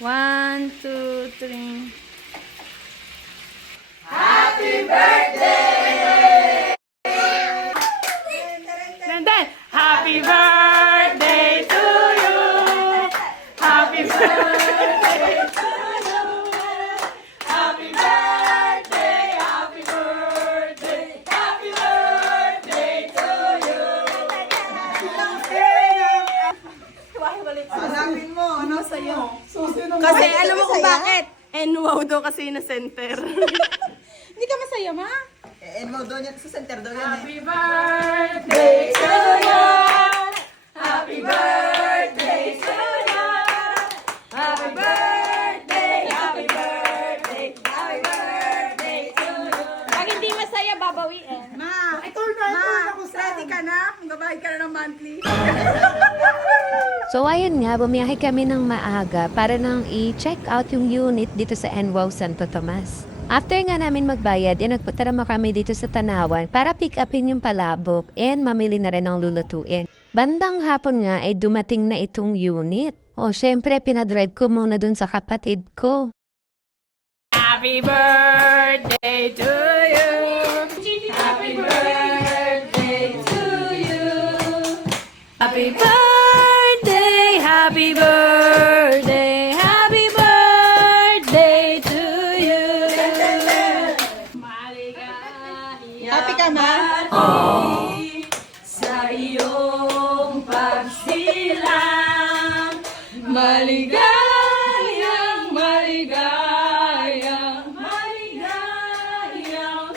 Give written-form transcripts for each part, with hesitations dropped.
1, 2, 3. Happy birthday! Then, happy birthday to you. Happy birthday to you. Happy birthday, happy birthday, happy birthday to you. Hanapin mo, ano sa'yo? Kasi alam mo kung bakit? And wow daw kasi na center. Hindi ka masaya, ma? Mo doon yan sa center daw yan Happy birthday to you. Happy birthday to you. Happy birthday, happy birthday, happy birthday to you. Pag hindi masaya, babawiin. Ma, ready ka na? Magbabayad ka na ng monthly. So ayun nga, bumiyahe kami ng maaga para nang i-check out yung unit dito sa NWOW Santo Tomas. After nga namin magbayad, nagpunta naman kami dito sa Tanawan para pick upin yung palabok and mamili na rin ng lulutuin. Bandang hapon nga ay dumating na itong unit. O syempre, pinadrive ko muna dun sa kapatid ko. Happy birthday to you. Happy birthday to you. Happy birthday, happy birthday, happy birthday to you. Happy ka, ma? Sa iyong pagsilang, maligayang, maligayang, maligayang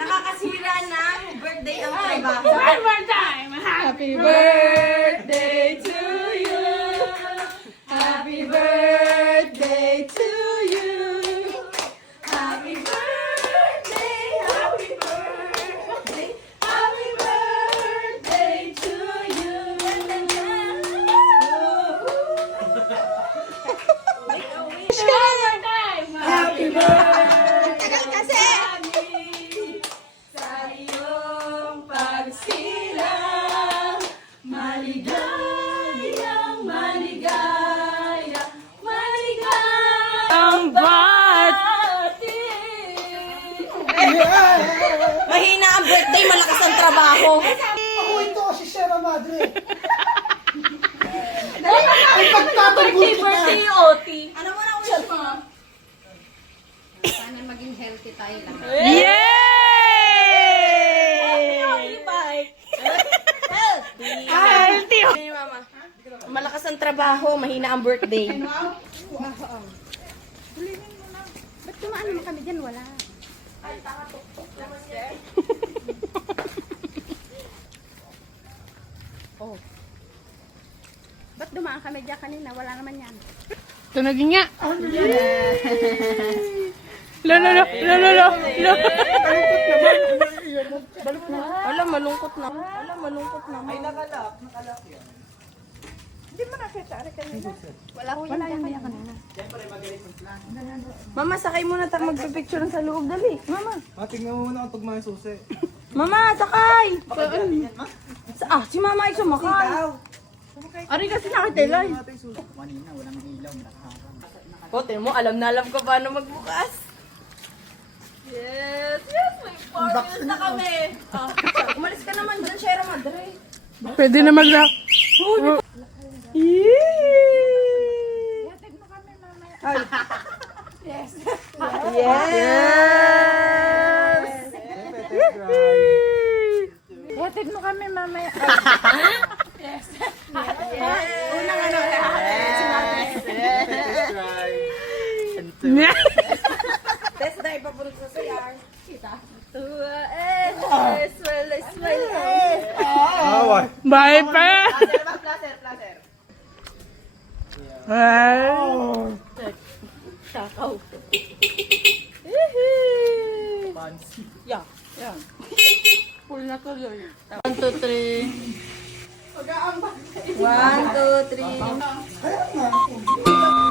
Nakakasira ng birthday ang trabaho. One more time! Happy birthday to you! Happy birthday to you! Happy birthday, happy birthday, happy birthday to you! Wish ka! One more time! Happy birthday! Tagal kasi! Sa iyong pagsilang, maligayang, maligaya, maligaya ang bati. Mahina ang birthday, malakas ang trabaho. Ako ito, si Sierra Madre. Birthday, birthday, OT. Ano mo na wish mo? Yay! Healthy! Mama. Malakas ang trabaho, mahina ang birthday. Ba't tumaan naman kami dyan? Wala. Oh. Ba't dumaan kami dyan kanina? Wala naman yan. Tunagin nga. Lo, lo, lo, lo, lo, lo, lo. Wala, malungkot na. Wala, malungkot na. Ay, nakalak yan. Hindi mo nakita, ari kanina. Wala yung dyan kanina. Mama, sakay muna tayo magpipicture sa loob, dali. Mama. Tingnan mo muna ang tugma yung susi. Mama, sakay! Si mama ay sumakay. Ari kasi nakitila eh. Hotel mo, alam na alam ko paano magbukas. Yes, yes, may partners na kami. Umalis ka naman dyan, Sierra Madre. Pwede na mag-lock. Yes! Hatid mo kami mamaya. Unang ano, test drive pa puro sa CR. Kita. Smile. Away. Bye pa! Placer. Wow! Takaw. Yeah. Full na tuloy. 1, 2, 3. 1, 2, 3.